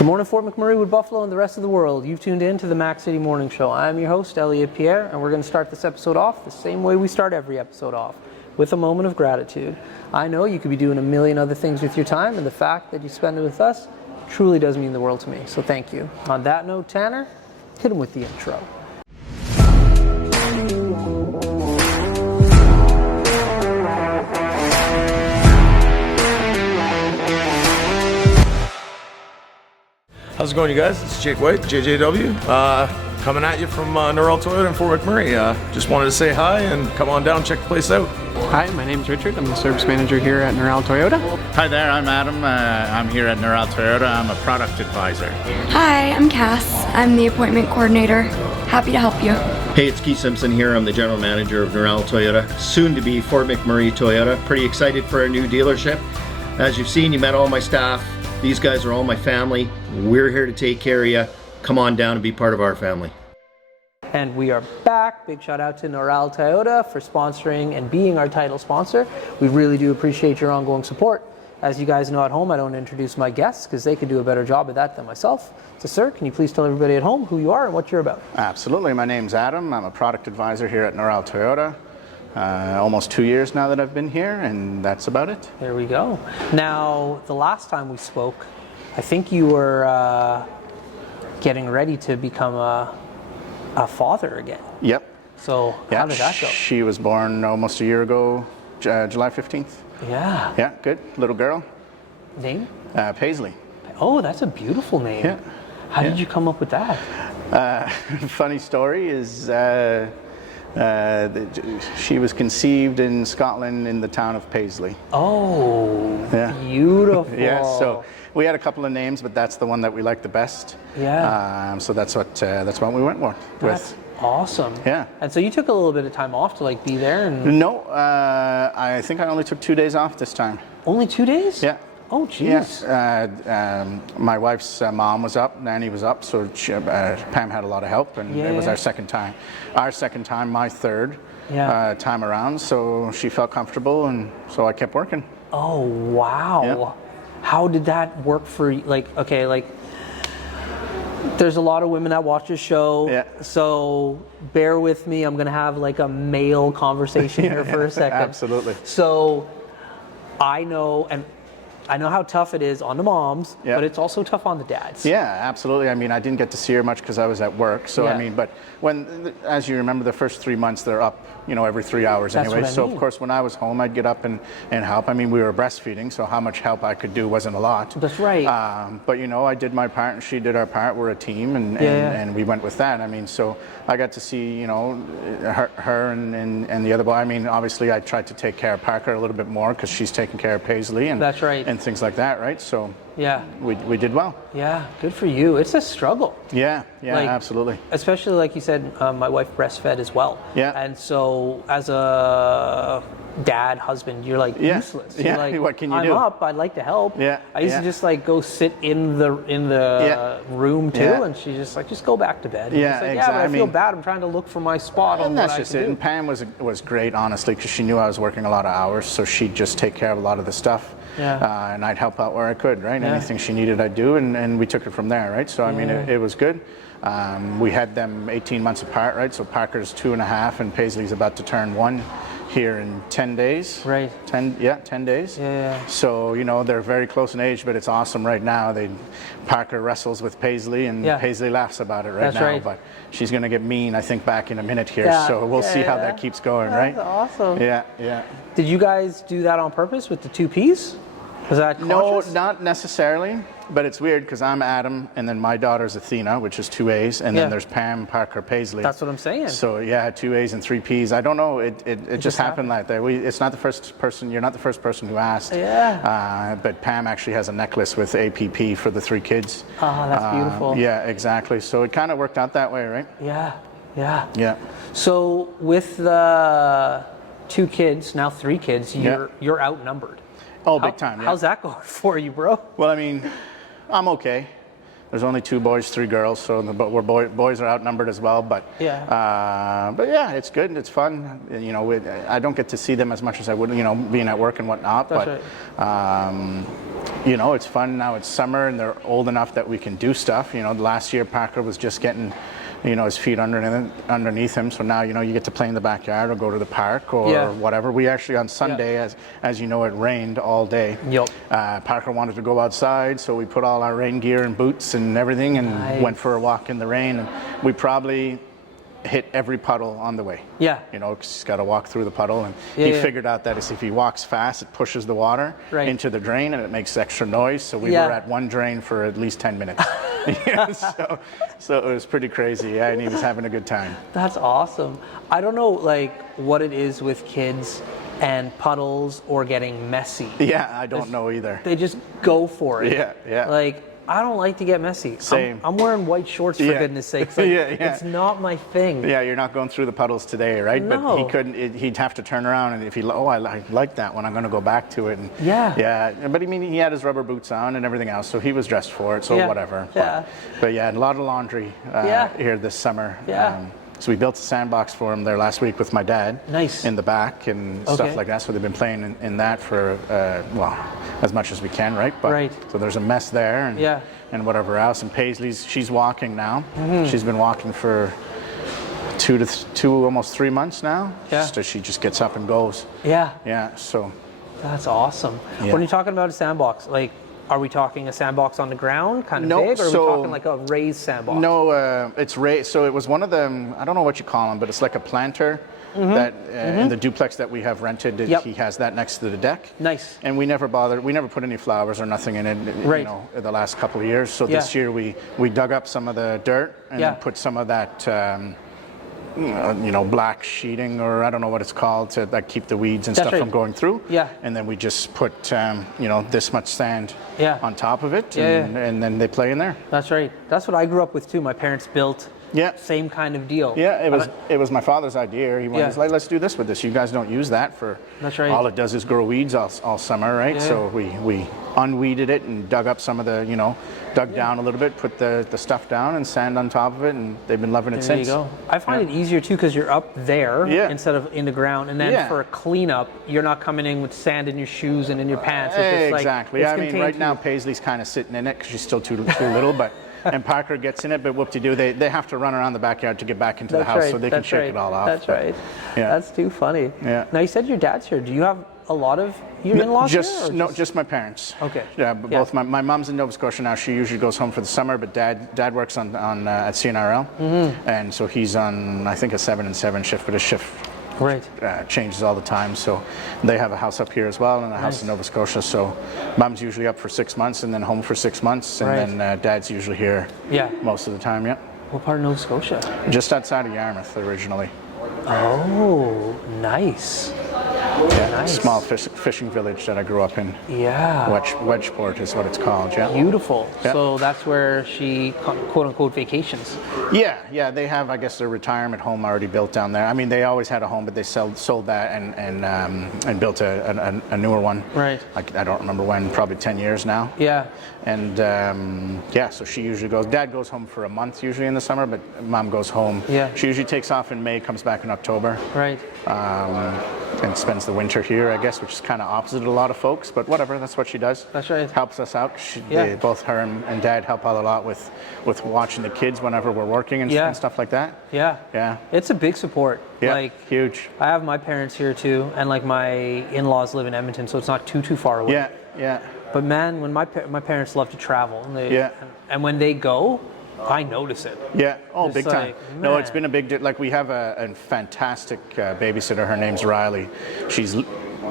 Good morning, Fort McMurray, Wood Buffalo, and the rest of the world. You've tuned in to the Mac City Morning Show. I'm your host, Elliot Pierre, and we're going to start this episode off the same way we start every episode off, with a moment of gratitude. I know you could be doing a million other things with your time, and the fact that you spend it with us truly does mean the world to me, so thank you. On that note, Tanner, hit him with the intro. How's it going, you guys? It's Jake White, JJW, coming at you from Noral Toyota in Fort McMurray. Just wanted to say hi and come on down, check the place out. Hi, my name's Richard. I'm the service manager here at Noral Toyota. Hi there, I'm Adam. I'm here at Noral Toyota. I'm a product advisor. Hi, I'm Cass. I'm the appointment coordinator. Happy to help you. Hey, it's Keith Simpson here. I'm the general manager of Noral Toyota, soon to be Fort McMurray Toyota. Pretty excited for our new dealership. As you've seen, you met all my staff. These guys are all my family. We're here to take care of you. Come on down and be part of our family. And we are back. Big shout out to Noral Toyota for sponsoring and being our title sponsor. We really do appreciate your ongoing support. As you guys know at home, I don't introduce my guests because they could do a better job of that than myself. So sir, can you please tell everybody at home who you are and what you're about? Absolutely, my name's Adam. I'm a product advisor here at Noral Toyota. Almost 2 years now that I've been here, and that's about it. There we go. Now, the last time we spoke, I think you were getting ready to become a father again. Yep. So how did that go? She was born almost a year ago, July 15th. Yeah. Yeah, good. Little girl. Name? Paisley. Oh, that's a beautiful name. Yeah. How did you come up with that? Funny story is she was conceived in Scotland in the town of Paisley. Oh, yeah. Beautiful. Yeah, so we had a couple of names, but that's the one that we liked the best. Yeah. So that's what we went with. That's awesome. Yeah. And so you took a little bit of time off to be there and... No, I think I only took 2 days off this time. Only 2 days? Yeah. Oh, jeez. Yeah. My wife's mom was up, Nanny was up, so Pam had a lot of help, and it was our second time. My third time around, so she felt comfortable, and so I kept working. Oh, wow. Yeah. How did that work for you? There's a lot of women that watch this show, so bear with me. I'm going to have a male conversation here for a second. Absolutely. So I know how tough it is on the moms, but it's also tough on the dads. Yeah, absolutely. I mean, I didn't get to see her much because I was at work. So, I mean, but as you remember, the first 3 months, they're up, every 3 hours anyway. So, of course, when I was home, I'd get up and help. I mean, we were breastfeeding, so how much help I could do wasn't a lot. That's right. But, I did my part and she did her part. We're a team, and we went with that. I mean, so I got to see, her and the other boy. I mean, obviously, I tried to take care of Parker a little bit more because she's taking care of Paisley. And that's right. And things like that, right? So we did well. Yeah, good for you. It's a struggle. Yeah, absolutely. Especially like you said, my wife breastfed as well. Yeah. And so as a dad, husband, you're useless. You're what can you do? I'm up. I'd like to help. Yeah. I used to just go sit in the room too, and she's just go back to bed. Yeah, exactly. But I feel bad. I'm trying to look for my spot on that's what just I it. can And Pam was great, honestly, because she knew I was working a lot of hours, so she'd just take care of a lot of the stuff. Yeah. And I'd help out where I could, right? Yeah. Anything she needed, I'd do, and we took it from there, right? So I mean, it was good. We had them 18 months apart, right? So Parker's 2.5, and Paisley's about to turn 1 here in 10 days. Right. 10 days. Yeah. So, they're very close in age, but it's awesome right now. Parker wrestles with Paisley, and Paisley laughs about it right now. Right. But she's going to get mean, I think, back in a minute here. Yeah. So we'll see how that keeps going, right? That's awesome. Yeah. Did you guys do that on purpose with the 2 Ps? Was that conscious? No, not necessarily, but it's weird because I'm Adam, and then my daughter's Athena, which is 2 A's, and then there's Pam, Parker, Paisley. That's what I'm saying. So 2 A's and 3 P's. I don't know. It just happened like that. It's not the first person. You're not the first person who asked. Yeah. But Pam actually has a necklace with APP for the 3 kids. Oh, that's beautiful. Yeah, exactly. So it kind of worked out that way, right? Yeah. So with the 2 kids, now 3 kids, you're outnumbered. Oh, big time. Yeah. How's that going for you, bro? Well, I mean, I'm okay. There's only 2 boys, 3 girls, so but boys are outnumbered as well. But yeah, it's good. It's fun. You know, I don't get to see them as much as I would, you know, being at work and whatnot. That's right. You know, it's fun now. It's summer and they're old enough that we can do stuff. You know, last year Parker was just getting, you know, his feet underneath him. So now, you know, you get to play in the backyard or go to the park or whatever. We actually on Sunday, as you know, it rained all day. Yep. Parker wanted to go outside, so we put all our rain gear and boots and everything and went for a walk in the rain. And we probably hit every puddle on the way. Yeah. You know, 'cause he's got to walk through the puddle. And he figured out that if he walks fast, it pushes the water into the drain and it makes extra noise. So we were at one drain for at least 10 minutes. So it was pretty crazy. Yeah, and he was having a good time. That's awesome. I don't know, like, what it is with kids and puddles or getting messy. Yeah, I don't know either. They just go for it. Yeah. Like, I don't like to get messy. Same. I'm wearing white shorts, for goodness sakes. Like, it's not my thing. Yeah, you're not going through the puddles today, right? No. But he couldn't. He'd have to turn around, and if he, I like that one, I'm going to go back to it. And yeah. But I mean, he had his rubber boots on and everything else, so he was dressed for it. So whatever. But yeah, a lot of laundry here this summer. Yeah. So we built a sandbox for him there last week with my dad. Nice. In the back and stuff like that. So they've been playing in that for well, as much as we can, right? But, so there's a mess there and whatever else. And Paisley's, she's walking now. She's been walking for almost 3 months now. So she just gets up and goes. Yeah. So. That's awesome. When you're talking about a sandbox, like, are we talking a sandbox on the ground, kind of big, or are we talking like a raised sandbox? No, it's raised. So it was one of them, I don't know what you call them, but it's like a planter that in the duplex that we have rented, he has that next to the deck. Nice. And we never put any flowers or nothing in it, you know, in the last couple of years. So this year we dug up some of the dirt and then put some of that you know, black sheeting, or I don't know what it's called, to like keep the weeds and stuff from going through. And then we just put you know, this much sand on top of it, and then they play in there. That's right. That's what I grew up with too. My parents built same kind of deal. It was my father's idea. He was like, let's do this with this. You guys don't use that for. That's right. All it does is grow weeds all summer, right? So we unweeded it and dug up some of the, you know, dug down a little bit, put the stuff down and sand on top of it, and they've been loving it since. There you go. I find it easier too because you're up there instead of in the ground, and then for a cleanup, you're not coming in with sand in your shoes and in your pants. It's just exactly. I mean, right now Paisley's kind of sitting in it because she's still too little, but. And Parker gets in it, but whoop-de-doo, they have to run around the backyard to get back into the house so they can shake it all off. That's right. Yeah. That's too funny. Yeah. Now, you said your dad's here. Do you have a lot of your in-laws here? Just my parents. Okay. Yeah, but both my mom's in Nova Scotia now. She usually goes home for the summer, but dad works on at CNRL, and so he's on, I think, a 7 and 7 shift, but his shift changes all the time. So they have a house up here as well and a house in Nova Scotia. So mom's usually up for 6 months and then home for 6 months, and then dad's usually here most of the time. What part of Nova Scotia? Just outside of Yarmouth originally. Oh, nice. Nice. Small fishing village that I grew up in. Wedgeport is what it's called. Beautiful. So that's where she quote unquote vacations. Yeah. They have, I guess, their retirement home already built down there. I mean, they always had a home, but they sold that and built a newer one. Right. I don't remember when. Probably 10 years now. Yeah. And so she usually goes. Dad goes home for a month usually in the summer, but Mom goes home. Yeah. She usually takes off in May, comes back in October. Right. And spends the winter here, I guess, which is kind of opposite a lot of folks, but whatever, that's what she does. That's right. Helps us out. Both her and Dad help out a lot with watching the kids whenever we're working and stuff like that. Yeah. It's a big support. Yeah, like, huge. I have my parents here too, and like my in-laws live in Edmonton, so it's not too far away. Yeah. But man, when my parents love to travel, and when they go, I notice it. Yeah. Oh, it's big time. No, it's been a big. Like, we have a fantastic babysitter. Her name's Riley. She's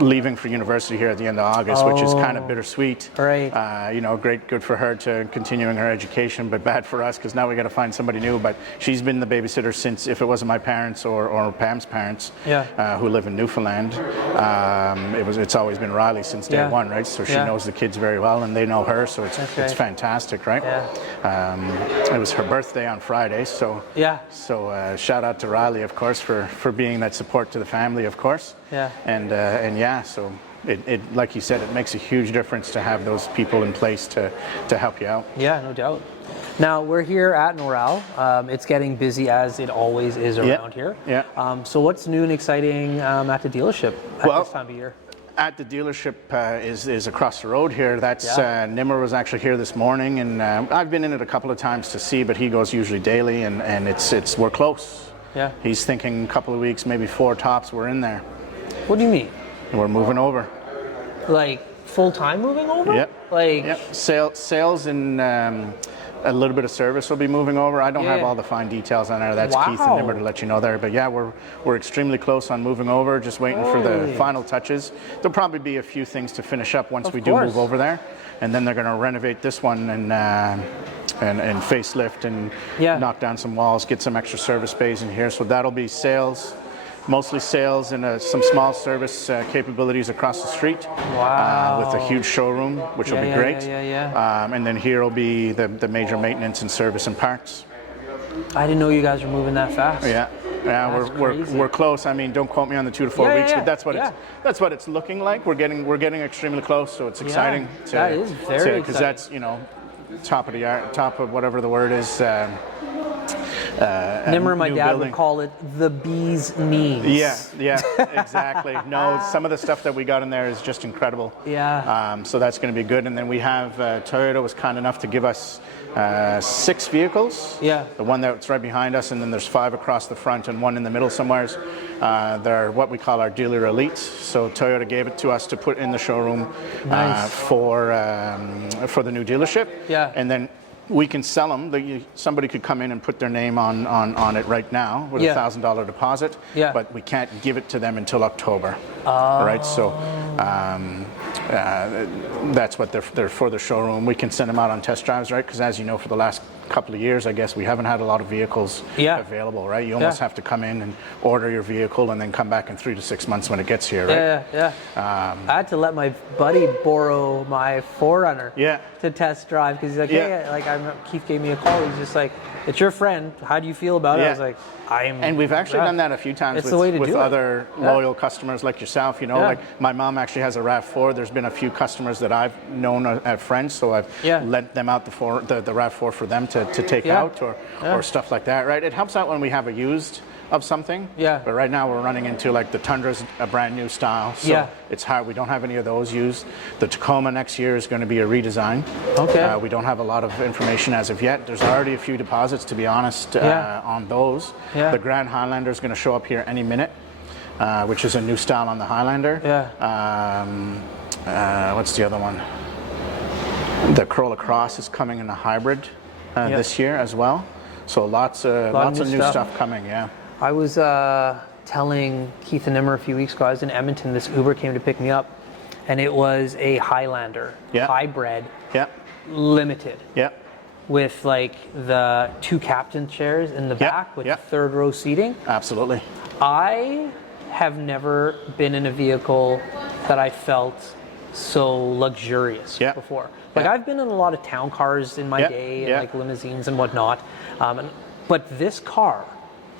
leaving for university here at the end of August, which is kind of bittersweet. Right. You know, good for her to continuing her education, but bad for us because now we got to find somebody new. But she's been the babysitter since, if it wasn't my parents or Pam's parents, who live in Newfoundland, it's always been Riley since day one, right? So she knows the kids very well, and they know her, so it's fantastic, right? Yeah. It was her birthday on Friday, so shout out to Riley, of course, for being that support to the family, of course. Yeah. And so it like you said, it makes a huge difference to have those people in place to help you out. Yeah, no doubt. Now we're here at Noral. It's getting busy as it always is around here. Yeah. So what's new and exciting at the dealership at this time of year? At the dealership is across the road here. That's Nimmer was actually here this morning, and I've been in it a couple of times to see, but he goes usually daily, and it's we're close. Yeah. He's thinking a couple of weeks, maybe 4 tops. We're in there. What do you mean? We're moving over. Like full time moving over? Yep. Like yep. Sales and a little bit of service will be moving over. I don't have all the fine details on there. That's Keith and Nimmer to let you know there. But yeah, we're extremely close on moving over. Just waiting for the final touches. There'll probably be a few things to finish up once we do move over there, and then they're going to renovate this one and facelift and knock down some walls, get some extra service bays in here. So that'll be sales. Mostly sales and some small service capabilities across the street. Wow. With a huge showroom, which will be great. And then here will be the major maintenance and service and parts. I didn't know you guys were moving that fast. Yeah, we're close. I mean, don't quote me on the 2 to 4 weeks, but that's what it's looking like. We're getting extremely close, so it's exciting. That is very exciting. Because that's top of whatever the word is. Nimmer, my dad would call it the bee's knees. Yeah, exactly. No, some of the stuff that we got in there is just incredible. Yeah. So that's going to be good. And then we have Toyota was kind enough to give us 6 vehicles. Yeah. The one that's right behind us, and then there's 5 across the front and 1 in the middle somewhere. They're what we call our dealer elites. So Toyota gave it to us to put in the showroom for the new dealership. Yeah. And then we can sell them. Somebody could come in and put their name on it right now with a $1,000 deposit, but we can't give it to them until October. Right, so that's what they're for the showroom. We can send them out on test drives, right? Because as you know, for the last couple of years, I guess we haven't had a lot of vehicles available, right? You almost have to come in and order your vehicle and then come back in 3 to 6 months when it gets here, right? Yeah. I had to let my buddy borrow my 4Runner to test drive because he's like, hey, Keith gave me a call. He's just like, it's your friend. How do you feel about it? I was like, And we've actually done that a few times with other loyal customers like yourself. Like my mom actually has a RAV4. There's been a few customers that I've known as friends, so I've lent them out the RAV4 for them to take out or stuff like that, right? It helps out when we have a used of something. Yeah. But right now we're running into like the Tundra's a brand new style, so it's hard. We don't have any of those used. The Tacoma next year is going to be a redesign. Okay. We don't have a lot of information as of yet. There's already a few deposits, to be honest, on those. Yeah. The Grand Highlander is going to show up here any minute, which is a new style on the Highlander. Yeah. What's the other one? The Corolla Cross is coming in a hybrid this year as well. So lots of new stuff coming. Yeah. I was telling Keith and Nimmer a few weeks ago, I was in Edmonton, this Uber came to pick me up, and it was a Highlander, hybrid, limited, with like the 2 captain chairs in the back with the 3rd row seating. Absolutely. I have never been in a vehicle that I felt so luxurious before. Like I've been in a lot of town cars in my day, and like limousines and whatnot, but this car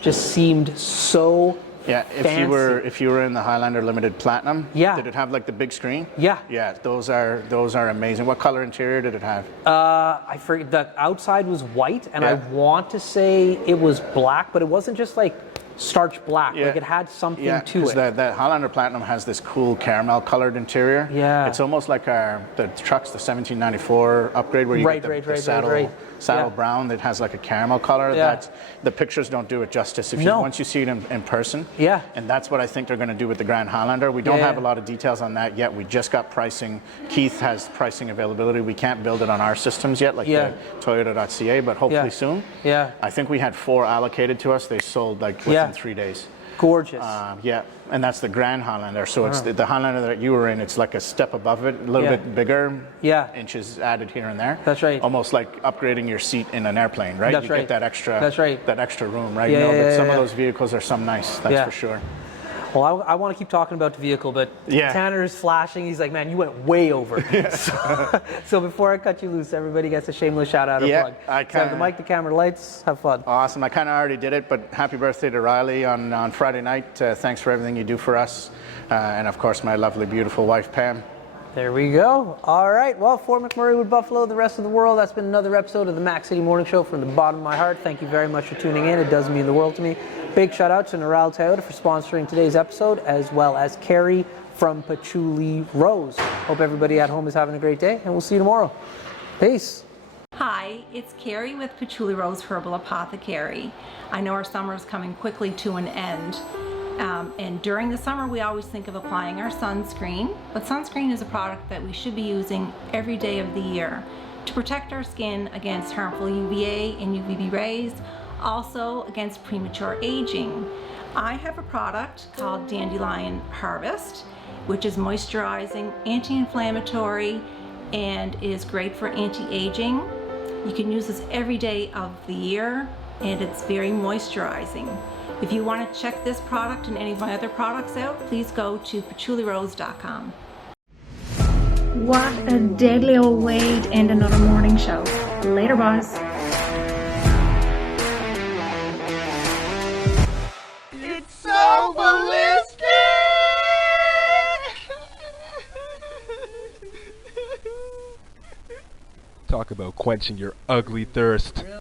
just seemed so fancy. If you were in the Highlander Limited Platinum, did it have like the big screen? Yeah, those are amazing. What color interior did it have? I forget. The outside was white, and I want to say it was black, but it wasn't just like starch black. Like it had something to it. The Highlander Platinum has this cool caramel colored interior. Yeah. It's almost like the trucks, the 1794 upgrade where you get the saddle brown that has like a caramel color. The pictures don't do it justice once you see it in person. Yeah. And that's what I think they're going to do with the Grand Highlander. We don't have a lot of details on that yet. We just got pricing. Keith has pricing availability. We can't build it on our systems yet, like the Toyota.ca, but hopefully soon. Yeah. I think we had 4 allocated to us. They sold like within 3 days. Gorgeous. And that's the Grand Highlander. So it's the Highlander that you were in. It's like a step above it, a little bit bigger. Yeah. Inches added here and there. That's right. Almost like upgrading your seat in an airplane, right? That's right. Get that extra. That's right. That extra room, right? But some of those vehicles are some nice. That's for sure. Well, I want to keep talking about the vehicle, but Tanner is flashing. He's like, man, you went way over. So before I cut you loose, everybody gets a shameless shout out or plug. So the mic, the camera, lights, have fun. Awesome. I kind of already did it, but happy birthday to Riley on Friday night. Thanks for everything you do for us. And of course, my lovely, beautiful wife, Pam. There we go. All right. Well, Fort McMurray with Buffalo, the rest of the world, that's been another episode of the Mac City Morning Show from the bottom of my heart. Thank you very much for tuning in. It does mean the world to me. Big shout out to Noral Toyota for sponsoring today's episode, as well as Carrie from Patchouli Rose. Hope everybody at home is having a great day, and we'll see you tomorrow. Peace. Hi, it's Carrie with Patchouli Rose Herbal Apothecary. I know our summer is coming quickly to an end. And during the summer, we always think of applying our sunscreen, but sunscreen is a product that we should be using every day of the year to protect our skin against harmful UVA and UVB rays, also against premature aging. I have a product called Dandelion Harvest, which is moisturizing, anti-inflammatory, and is great for anti-aging. You can use this every day of the year, and it's very moisturizing. If you want to check this product and any of my other products out, please go to patchoulirose.com. What a deadly old way to end another morning show. Later, boss. It's so ballistic! Talk about quenching your ugly thirst.